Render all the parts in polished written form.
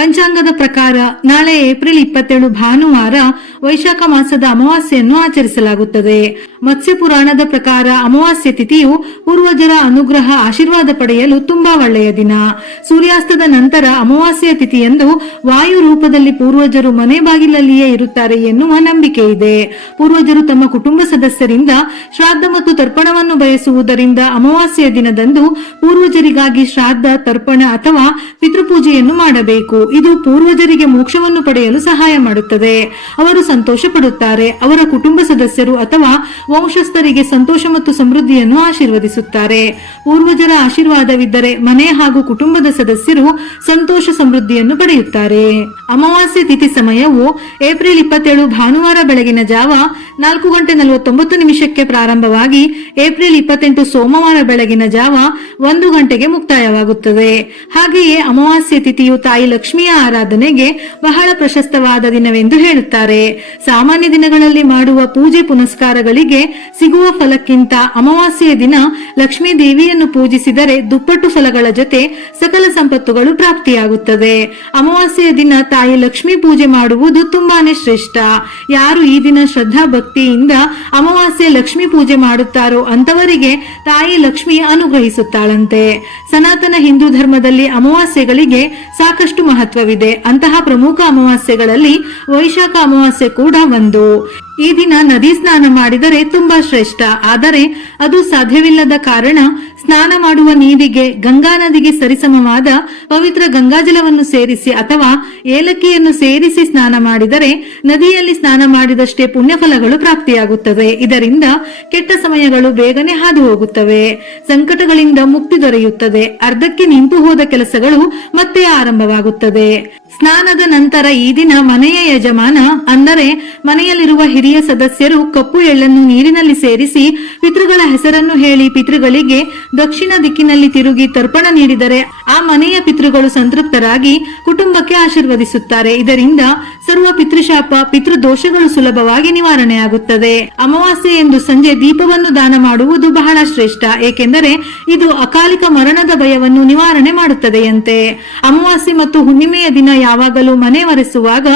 ಪಂಚಾಂಗದ ಪ್ರಕಾರ ನಾಳೆ ಏಪ್ರಿಲ್ 27 ಭಾನುವಾರ ವೈಶಾಖ ಮಾಸದ ಅಮಾವಾಸ್ಯೆಯನ್ನು ಆಚರಿಸಲಾಗುತ್ತದೆ. ಮತ್ಸ್ಯ ಪುರಾಣದ ಪ್ರಕಾರ ಅಮಾವಾಸ್ಯೆ ತಿಥಿಯು ಪೂರ್ವಜರ ಅನುಗ್ರಹ ಆಶೀರ್ವಾದ ಪಡೆಯಲು ತುಂಬಾ ಒಳ್ಳೆಯ ದಿನ. ಸೂರ್ಯಾಸ್ತದ ನಂತರ ಅಮಾವಾಸ್ಯೆಯ ತಿಥಿಯಂದು ವಾಯು ರೂಪದಲ್ಲಿ ಪೂರ್ವಜರು ಮನೆ ಬಾಗಿಲಲ್ಲಿಯೇ ಇರುತ್ತಾರೆ ಎನ್ನುವ ನಂಬಿಕೆ ಇದೆ. ಪೂರ್ವಜರು ತಮ್ಮ ಕುಟುಂಬ ಸದಸ್ಯರಿಂದ ಶ್ರಾದ್ದ ಮತ್ತು ತರ್ಪಣವನ್ನು ಬಯಸುವುದರಿಂದ ಅಮಾವಾಸ್ಯೆಯ ದಿನದಂದು ಪೂರ್ವಜರಿಗಾಗಿ ಶ್ರಾದ್ದ, ತರ್ಪಣ ಅಥವಾ ಪಿತೃಪೂಜೆಯನ್ನು ಮಾಡಬೇಕು. ಇದು ಪೂರ್ವಜರಿಗೆ ಮೋಕ್ಷವನ್ನು ಪಡೆಯಲು ಸಹಾಯ ಮಾಡುತ್ತದೆ. ಅವರು ಸಂತೋಷ ಪಡುತ್ತಾರೆ. ಅವರ ಕುಟುಂಬ ಸದಸ್ಯರು ಅಥವಾ ವಂಶಸ್ಥರಿಗೆ ಸಂತೋಷ ಮತ್ತು ಸಮೃದ್ಧಿಯನ್ನು ಆಶೀರ್ವದಿಸುತ್ತಾರೆ. ಪೂರ್ವಜರ ಆಶೀರ್ವಾದವಿದ್ದರೆ ಮನೆ ಹಾಗೂ ಕುಟುಂಬದ ಸದಸ್ಯರು ಸಂತೋಷ ಸಮೃದ್ಧಿಯನ್ನು ಪಡೆಯುತ್ತಾರೆ. ಅಮಾವಾಸ್ಯೆ ತಿಥಿ ಸಮಯವು ಏಪ್ರಿಲ್ 27 ಭಾನುವಾರ ಬೆಳಗಿನ ಜಾವ 4:49 ಪ್ರಾರಂಭವಾಗಿ ಏಪ್ರಿಲ್ 28 ಸೋಮವಾರ ಬೆಳಗಿನ ಜಾವ 1 ಗಂಟೆಗೆ ಮುಕ್ತಾಯವಾಗುತ್ತದೆ. ಹಾಗೆಯೇ ಅಮಾವಾಸ್ಯೆ ತಿಥಿಯು ತಾಯಿ ಲಕ್ಷ್ಮಿಯ ಆರಾಧನೆಗೆ ಬಹಳ ಪ್ರಶಸ್ತವಾದ ದಿನವೆಂದು ಹೇಳುತ್ತಾರೆ. ಸಾಮಾನ್ಯ ದಿನಗಳಲ್ಲಿ ಮಾಡುವ ಪೂಜೆ ಪುನಸ್ಕಾರಗಳಿಗೆ ಸಿಗುವ ಫಲಕ್ಕಿಂತ ಅಮಾವಾಸ್ಯೆಯ ದಿನ ಲಕ್ಷ್ಮೀ ದೇವಿಯನ್ನು ಪೂಜಿಸಿದರೆ ದುಪ್ಪಟ್ಟು ಫಲಗಳ ಜೊತೆ ಸಕಲ ಸಂಪತ್ತುಗಳು ಪ್ರಾಪ್ತಿಯಾಗುತ್ತದೆ. ಅಮಾವಾಸ್ಯೆಯ ದಿನ ತಾಯಿ ಲಕ್ಷ್ಮೀ ಪೂಜೆ ಮಾಡುವುದು ತುಂಬಾನೇ ಶ್ರೇಷ್ಠ. ಯಾರು ಈ ದಿನ ಶ್ರದ್ಧಾ ಭಕ್ತಿಯಿಂದ ಅಮಾವಾಸ್ಯೆ ಲಕ್ಷ್ಮೀ ಪೂಜೆ ಮಾಡುತ್ತಾರೋ ಅಂತವರಿಗೆ ತಾಯಿ ಲಕ್ಷ್ಮಿ ಅನುಗ್ರಹಿಸುತ್ತಾಳಂತೆ. ಸನಾತನ ಹಿಂದೂ ಧರ್ಮದಲ್ಲಿ ಅಮಾವಾಸ್ಯೆಗಳಿಗೆ ಸಾಕಷ್ಟು ಮಹತ್ವವಿದೆ. ಅಂತಹ ಪ್ರಮುಖ ಅಮಾವಾಸ್ಯೆಗಳಲ್ಲಿ ವೈಶಾಖ ಅಮಾವಾಸ್ಯೆ ಕೂಡ ಒಂದು. ಈ ದಿನ ನದಿ ಸ್ನಾನ ಮಾಡಿದರೆ ತುಂಬಾ ಶ್ರೇಷ್ಠ. ಆದರೆ ಅದು ಸಾಧ್ಯವಿಲ್ಲದ ಕಾರಣ ಸ್ನಾನ ಮಾಡುವ ನೀರಿಗೆ ಗಂಗಾ ನದಿಗೆ ಸರಿಸಮವಾದ ಪವಿತ್ರ ಗಂಗಾಜಲವನ್ನು ಸೇರಿಸಿ ಅಥವಾ ಏಲಕ್ಕಿಯನ್ನು ಸೇರಿಸಿ ಸ್ನಾನ ಮಾಡಿದರೆ ನದಿಯಲ್ಲಿ ಸ್ನಾನ ಮಾಡಿದಷ್ಟೇ ಪುಣ್ಯಫಲಗಳು ಪ್ರಾಪ್ತಿಯಾಗುತ್ತವೆ. ಇದರಿಂದ ಕೆಟ್ಟ ಸಮಯಗಳು ಬೇಗನೆ ಹಾದು ಹೋಗುತ್ತವೆ. ಸಂಕಟಗಳಿಂದ ಮುಕ್ತಿ ದೊರೆಯುತ್ತದೆ. ಅರ್ಧಕ್ಕೆ ನಿಂತು ಹೋದ ಕೆಲಸಗಳು ಮತ್ತೆ ಆರಂಭವಾಗುತ್ತದೆ. ಸ್ನಾನದ ನಂತರ ಈ ದಿನ ಮನೆಯ ಯಜಮಾನ ಅಂದರೆ ಮನೆಯಲ್ಲಿರುವ ಹಿರಿಯ ಸದಸ್ಯರು ಕಪ್ಪು ಎಳ್ಳನ್ನು ನೀರಿನಲ್ಲಿ ಸೇರಿಸಿ ಪಿತೃಗಳ ಹೆಸರನ್ನು ಹೇಳಿ ಪಿತೃಗಳಿಗೆ ದಕ್ಷಿಣ ದಿಕ್ಕಿನಲ್ಲಿ ತಿರುಗಿ ತರ್ಪಣ ನೀಡಿದರೆ ಆ ಮನೆಯ ಪಿತೃಗಳು ಸಂತೃಪ್ತರಾಗಿ ಕುಟುಂಬಕ್ಕೆ ಆಶೀರ್ವದಿಸುತ್ತಾರೆ. ಇದರಿಂದ ಸರ್ವ ಪಿತೃಶಾಪ, ಪಿತೃದೋಷಗಳು ಸುಲಭವಾಗಿ ನಿವಾರಣೆಯಾಗುತ್ತದೆ. ಅಮಾವಾಸ್ಯೆ ಎಂದು ಸಂಜೆ ದೀಪವನ್ನು ದಾನ ಮಾಡುವುದು ಬಹಳ ಶ್ರೇಷ್ಠ. ಏಕೆಂದರೆ ಇದು ಅಕಾಲಿಕ ಮರಣದ ಭಯವನ್ನು ನಿವಾರಣೆ ಮಾಡುತ್ತದೆಯಂತೆ. ಅಮಾವಾಸ್ಯೆ ಮತ್ತು ಹುಣ್ಣಿಮೆಯ ದಿನ ಯಾವಾಗಲೂ ಮನೆ ಒರೆಸುವಾಗ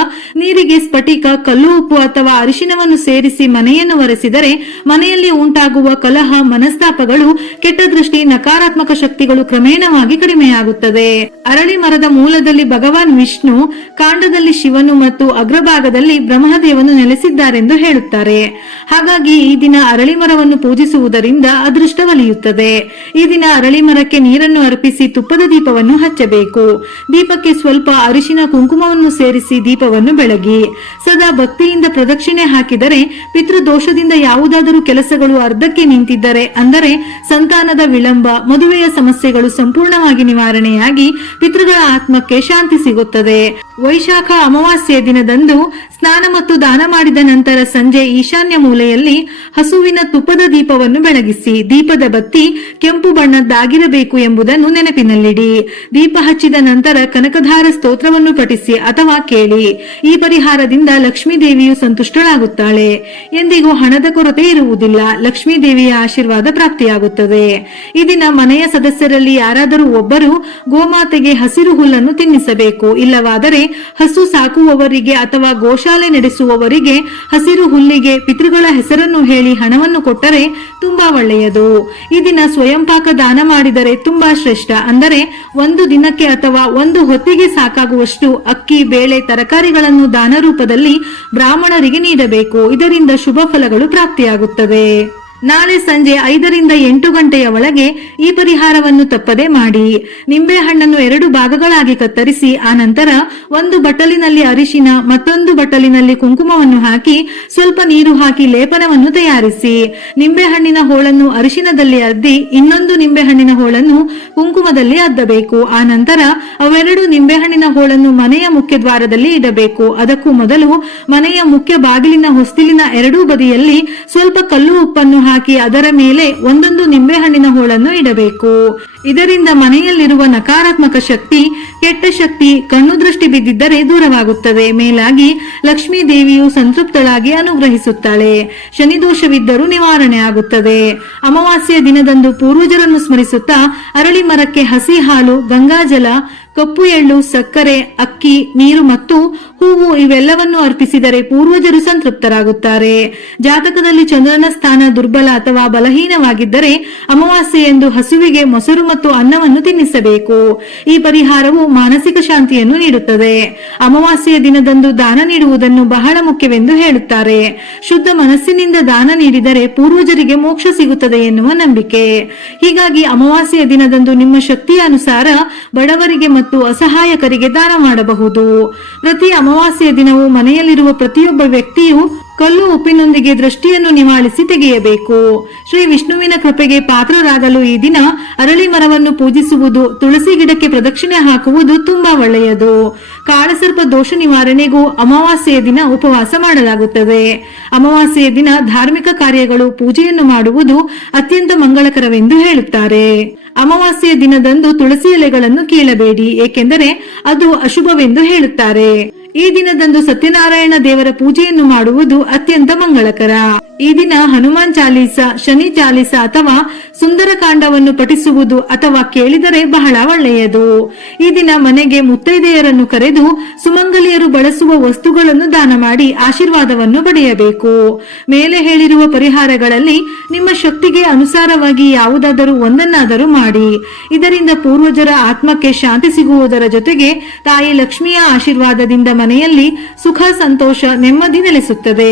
ನೀರಿಗೆ ಸ್ಫಟಿಕ, ಕಲ್ಲು ಉಪ್ಪು ಅಥವಾ ಅರಿಶಿನವನ್ನು ಸೇರಿಸಿ ಮನೆಯನ್ನು ಒರೆಸಿದರೆ ಮನೆಯಲ್ಲಿ ಉಂಟಾಗುವ ಕಲಹ, ಮನಸ್ತಾಪಗಳು, ಕೆಟ್ಟ ದೃಷ್ಟಿ, ನಕಾರಾತ್ಮಕ ಶಕ್ತಿಗಳು ಕ್ರಮೇಣವಾಗಿ ಕಡಿಮೆಯಾಗುತ್ತದೆ. ಅರಳಿ ಮರದ ಮೂಲದಲ್ಲಿ ಭಗವಾನ್ ವಿಷ್ಣು, ಕಾಂಡದಲ್ಲಿ ಶಿವನು ಮತ್ತು ಅಗ್ರಭಾಗದಲ್ಲಿ ಬ್ರಹ್ಮದೇವನು ನೆಲೆಸಿದ್ದಾರೆಂದು ಹೇಳುತ್ತಾರೆ. ಹಾಗಾಗಿ ಈ ದಿನ ಅರಳಿ ಮರವನ್ನು ಪೂಜಿಸುವುದರಿಂದ ಅದೃಷ್ಟ ಒಲಿಯುತ್ತದೆ. ಈ ದಿನ ಅರಳಿ ಮರಕ್ಕೆ ನೀರನ್ನು ಅರ್ಪಿಸಿ ತುಪ್ಪದ ದೀಪವನ್ನು ಹಚ್ಚಬೇಕು. ದೀಪಕ್ಕೆ ಸ್ವಲ್ಪ ಅರಿಶಿನ, ಕುಂಕುಮವನ್ನು ಸೇರಿಸಿ ದೀಪವನ್ನು ಬೆಳಗಿ ಸದಾ ಭಕ್ತಿಯಿಂದ ಪ್ರದಕ್ಷಿಣೆ ಹಾಕಿದರೆ ಪಿತೃದೋಷದಿಂದ ಯಾವುದಾದರೂ ಕೆಲಸಗಳು ಅರ್ಧಕ್ಕೆ ನಿಂತಿದ್ದರೆ ಅಂದರೆ ಸಂತಾನದ ವಿಳಂಬ, ಮದುವೆಯ ಸಮಸ್ಯೆಗಳು ಸಂಪೂರ್ಣವಾಗಿ ನಿವಾರಣೆಯಾಗಿ ಪಿತೃಗಳ ಆತ್ಮಕ್ಕೆ ಶಾಂತಿ ಸಿಗುತ್ತದೆ. ವೈಶಾಖ ಅಮಾವಾಸ್ಯೆಯ ದಿನದಂದು ಸ್ನಾನ ಮತ್ತು ದಾನ ಮಾಡಿದ ನಂತರ ಸಂಜೆ ಈಶಾನ್ಯ ಮೂಲೆಯಲ್ಲಿ ಹಸುವಿನ ತುಪ್ಪದ ದೀಪವನ್ನು ಬೆಳಗಿಸಿ ದೀಪದ ಬತ್ತಿ ಕೆಂಪು ಬಣ್ಣದ್ದಾಗಿರಬೇಕು ಎಂಬುದನ್ನು ನೆನಪಿನಲ್ಲಿಡಿ. ದೀಪ ಹಚ್ಚಿದ ನಂತರ ಕನಕಧಾರ ಸ್ತೋತ್ರವನ್ನು ಪಠಿಸಿ ಅಥವಾ ಕೇಳಿ. ಈ ಪರಿಹಾರದಿಂದ ಲಕ್ಷ್ಮೀ ದೇವಿಯು ಸಂತುಷ್ಟಳಾಗುತ್ತಾಳೆ. ಎಂದಿಗೂ ಹಣದ ಕೊರತೆ ಇರುವುದಿಲ್ಲ. ಲಕ್ಷ್ಮೀ ದೇವಿಯ ಆಶೀರ್ವಾದ ಪ್ರಾಪ್ತಿಯಾಗುತ್ತದೆ. ಈ ದಿನ ಮನೆಯ ಸದಸ್ಯರಲ್ಲಿ ಯಾರಾದರೂ ಒಬ್ಬರು ಗೋಮಾತೆಗೆ ಹಸಿರು ಹುಲ್ಲನ್ನು ತಿನ್ನಿಸಬೇಕು. ಇಲ್ಲವಾದರೆ ಹಸು ಸಾಕುವವರಿಗೆ ಅಥವಾ ಗೋಶಾಲೆ ನಡೆಸುವವರಿಗೆ ಹಸಿರು ಹುಲ್ಲಿಗೆ ಪಿತೃಗಳ ಹೆಸರನ್ನು ಹೇಳಿ ಹಣವನ್ನು ಕೊಟ್ಟರೆ ತುಂಬಾ ಒಳ್ಳೆಯದು. ಈ ದಿನ ಸ್ವಯಂ ಪಾಕ ದಾನ ಮಾಡಿದರೆ ತುಂಬಾ ಶ್ರೇಷ್ಠ. ಅಂದರೆ ಒಂದು ದಿನಕ್ಕೆ ಅಥವಾ ಒಂದು ಹೊತ್ತಿಗೆ ಸಾಕಾಗುವಷ್ಟು ಅಕ್ಕಿ, ಬೇಳೆ, ತರಕಾರಿಗಳನ್ನು ದಾನ ರೂಪದಲ್ಲಿ ಬ್ರಾಹ್ಮಣರಿಗೆ ನೀಡಬೇಕು. ಇದರಿಂದ ಶುಭ ಫಲಗಳು ಪ್ರಾಪ್ತಿಯಾಗುತ್ತವೆ. ನಾಳೆ ಸಂಜೆ 5 ರಿಂದ 8 ಗಂಟೆಯ ಒಳಗೆ ಈ ಪರಿಹಾರವನ್ನು ತಪ್ಪದೆ ಮಾಡಿ. ನಿಂಬೆ ಹಣ್ಣನ್ನು 2 ಭಾಗಗಳಾಗಿ ಕತ್ತರಿಸಿ ಆನಂತರ ಒಂದು ಬಟ್ಟಲಿನಲ್ಲಿ ಅರಿಶಿನ, ಮತ್ತೊಂದು ಬಟ್ಟಲಿನಲ್ಲಿ ಕುಂಕುಮವನ್ನು ಹಾಕಿ ಸ್ವಲ್ಪ ನೀರು ಹಾಕಿ ಲೇಪನವನ್ನು ತಯಾರಿಸಿ ನಿಂಬೆ ಹಣ್ಣಿನ ಹೋಳನ್ನು ಅರಿಶಿನದಲ್ಲಿ ಅದ್ದಿ ಇನ್ನೊಂದು ನಿಂಬೆ ಹಣ್ಣಿನ ಹೋಳನ್ನು ಕುಂಕುಮದಲ್ಲಿ ಅದ್ದಬೇಕು. ಆನಂತರ ಅವೆರಡು ನಿಂಬೆ ಹಣ್ಣಿನ ಹೋಳನ್ನು ಮನೆಯ ಮುಖ್ಯ ದ್ವಾರದಲ್ಲಿ ಇಡಬೇಕು. ಅದಕ್ಕೂ ಮೊದಲು ಮನೆಯ ಮುಖ್ಯ ಬಾಗಿಲಿನ ಹೊಸ್ತಿಲಿನ ಎರಡೂ ಬದಿಯಲ್ಲಿ ಸ್ವಲ್ಪ ಕಲ್ಲು ಉಪ್ಪನ್ನು ಹಾಕಿ ಅದರ ಮೇಲೆ ಒಂದೊಂದು ನಿಂಬೆಹಣ್ಣಿನ ಹೋಳನ್ನು ಇಡಬೇಕು. ಇದರಿಂದ ಮನೆಯಲ್ಲಿರುವ ನಕಾರಾತ್ಮಕ ಶಕ್ತಿ, ಕೆಟ್ಟ ಶಕ್ತಿ, ಕಣ್ಣು ದೃಷ್ಟಿ ಬಿದ್ದಿದ್ದರೆ ದೂರವಾಗುತ್ತದೆ. ಮೇಲಾಗಿ ಲಕ್ಷ್ಮೀ ದೇವಿಯು ಸಂತೃಪ್ತಳಾಗಿ ಅನುಗ್ರಹಿಸುತ್ತಾಳೆ. ಶನಿದೋಷವಿದ್ದರೂ ನಿವಾರಣೆ ಆಗುತ್ತದೆ. ಅಮಾವಾಸ್ಯೆಯ ದಿನದಂದು ಪೂರ್ವಜರನ್ನು ಸ್ಮರಿಸುತ್ತಾ ಅರಳಿ ಮರಕ್ಕೆ ಹಸಿ ಹಾಲು, ಗಂಗಾಜಲ, ಕಪ್ಪು ಎಳ್ಳು, ಸಕ್ಕರೆ, ಅಕ್ಕಿ, ನೀರು ಮತ್ತು ಹೂವು ಇವೆಲ್ಲವನ್ನು ಅರ್ಪಿಸಿದರೆ ಪೂರ್ವಜರು ಸಂತೃಪ್ತರಾಗುತ್ತಾರೆ. ಜಾತಕದಲ್ಲಿ ಚಂದ್ರನ ಸ್ಥಾನ ದುರ್ಬಲ ಅಥವಾ ಬಲಹೀನವಾಗಿದ್ದರೆ ಅಮಾವಾಸ್ಯೆಯಂದು ಹಸುವಿಗೆ ಮೊಸರು ಮತ್ತು ಅನ್ನವನ್ನು ತಿನ್ನಿಸಬೇಕು. ಈ ಪರಿಹಾರವು ಮಾನಸಿಕ ಶಾಂತಿಯನ್ನು ನೀಡುತ್ತದೆ. ಅಮಾವಾಸ್ಯೆಯ ದಿನದಂದು ದಾನ ನೀಡುವುದನ್ನು ಬಹಳ ಮುಖ್ಯವೆಂದು ಹೇಳುತ್ತಾರೆ. ಶುದ್ಧ ಮನಸ್ಸಿನಿಂದ ದಾನ ನೀಡಿದರೆ ಪೂರ್ವಜರಿಗೆ ಮೋಕ್ಷ ಸಿಗುತ್ತದೆ ಎನ್ನುವ ನಂಬಿಕೆ. ಹೀಗಾಗಿ ಅಮಾವಾಸ್ಯೆಯ ದಿನದಂದು ನಿಮ್ಮ ಶಕ್ತಿಯ ಅನುಸಾರ ಬಡವರಿಗೆ ಮತ್ತು ಅಸಹಾಯಕರಿಗೆ ದಾನ ಮಾಡಬಹುದು. ಪ್ರತಿ ಅಮಾವಾಸ್ಯೆಯ ದಿನವೂ ಮನೆಯಲ್ಲಿರುವ ಪ್ರತಿಯೊಬ್ಬ ವ್ಯಕ್ತಿಯು ಕಲ್ಲು ಉಪ್ಪಿನೊಂದಿಗೆ ದೃಷ್ಟಿಯನ್ನು ನಿವಾಳಿಸಿ ತೆಗೆಯಬೇಕು. ಶ್ರೀ ವಿಷ್ಣುವಿನ ಕೃಪೆಗೆ ಪಾತ್ರರಾಗಲು ಈ ದಿನ ಅರಳಿ ಮರವನ್ನು ಪೂಜಿಸುವುದು, ತುಳಸಿ ಗಿಡಕ್ಕೆ ಪ್ರದಕ್ಷಿಣೆ ಹಾಕುವುದು ತುಂಬಾ ಒಳ್ಳೆಯದು. ಕಾಳಸರ್ಪ ದೋಷ ನಿವಾರಣೆಗೂ ಅಮಾವಾಸ್ಯೆಯ ದಿನ ಉಪವಾಸ ಮಾಡಲಾಗುತ್ತದೆ. ಅಮಾವಾಸ್ಯೆಯ ದಿನ ಧಾರ್ಮಿಕ ಕಾರ್ಯಗಳು, ಪೂಜೆಯನ್ನು ಮಾಡುವುದು ಅತ್ಯಂತ ಮಂಗಳಕರವೆಂದು ಹೇಳುತ್ತಾರೆ. ಅಮಾವಾಸ್ಯೆಯ ದಿನದಂದು ತುಳಸಿ ಎಲೆಗಳನ್ನು ಕೀಳಬೇಡಿ, ಏಕೆಂದರೆ ಅದು ಅಶುಭವೆಂದು ಹೇಳುತ್ತಾರೆ. ಈ ದಿನದಂದು ಸತ್ಯನಾರಾಯಣ ದೇವರ ಪೂಜೆಯನ್ನು ಮಾಡುವುದು ಅತ್ಯಂತ ಮಂಗಳಕರ. ಈ ದಿನ ಹನುಮಾನ್ ಚಾಲೀಸ, ಶನಿ ಚಾಲೀಸ ಅಥವಾ ಸುಂದರಕಾಂಡವನ್ನು ಪಠಿಸುವುದು ಅಥವಾ ಕೇಳಿದರೆ ಬಹಳ ಒಳ್ಳೆಯದು. ಈ ದಿನ ಮನೆಗೆ ಮುತ್ತೈದೆಯರನ್ನು ಕರೆದು ಸುಮಂಗಲಿಯರು ಬಳಸುವ ವಸ್ತುಗಳನ್ನು ದಾನ ಮಾಡಿ ಆಶೀರ್ವಾದವನ್ನು ಪಡೆಯಬೇಕು. ಮೇಲೆ ಹೇಳಿರುವ ಪರಿಹಾರಗಳಲ್ಲಿ ನಿಮ್ಮ ಶಕ್ತಿಗೆ ಅನುಸಾರವಾಗಿ ಯಾವುದಾದರೂ ಒಂದನ್ನಾದರೂ ಮಾಡಿ. ಇದರಿಂದ ಪೂರ್ವಜರ ಆತ್ಮಕ್ಕೆ ಶಾಂತಿ ಸಿಗುವುದರ ಜೊತೆಗೆ ತಾಯಿ ಲಕ್ಷ್ಮಿಯ ಆಶೀರ್ವಾದದಿಂದ ಮನೆಯಲ್ಲಿ ಸುಖ, ಸಂತೋಷ, ನೆಮ್ಮದಿ ನೆಲೆಸುತ್ತದೆ.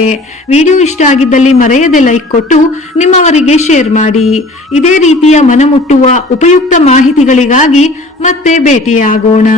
ವಿಡಿಯೋ ಇಷ್ಟ ಆಗಿದ್ದಲ್ಲಿ ಮರೆಯದೆ ಲೈಕ್ ಕೊಟ್ಟು ನಿಮ್ಮವರಿಗೆ ಶೇರ್ ಮಾಡಿ. ಇದೇ ರೀತಿಯ ಮನಮುಟ್ಟುವ ಉಪಯುಕ್ತ ಮಾಹಿತಿಗಳಿಗಾಗಿ ಮತ್ತೆ ಭೇಟಿಯಾಗೋಣ.